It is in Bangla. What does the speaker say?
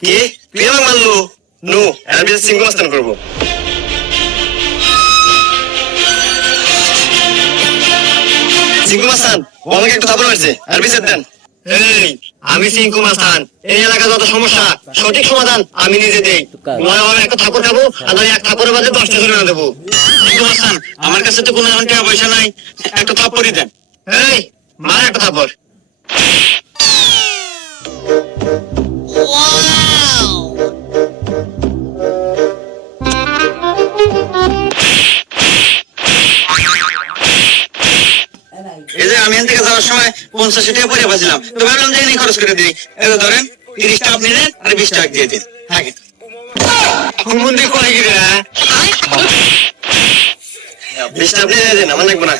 কি তুই আমাকে মারলো? নো, এর বিয়ে সিঙ্গল স্থান করবো। সিঙ্গু মাস্তান ও আমাকে একটু থাপড় মারছে, আর বিচার দেন। এই আমি সিঙ্কু মাস্তান, এই এলাকা যত সমস্যা সঠিক সমাধান আমি নিজে দেই। নয় আমি একটা থাপড় খাবো, আর নয় এক থাপড়ের বাদে 10টা ধরে না দেবো। সিঙ্কু মাস্তান আমার কাছে তো কোনো টাকা পয়সা নাই, একটা থাপ্পড়ই দেন। এই মার একটা থাপ্পড়। এই যে আমি এখান থেকে যাওয়ার সময় 50 টাকা পরে পাচ্ছিলাম, তো ভাবলাম যে এনে খরচ করে দিই। এই যে ধরেন 30 টাকা আপনি নেন আর 20 টাকা দিয়ে দিন। থাকে হুমুন্দি করে গিরে 20 টাকা আপনি দিয়ে দেন, আমার লাগবে না।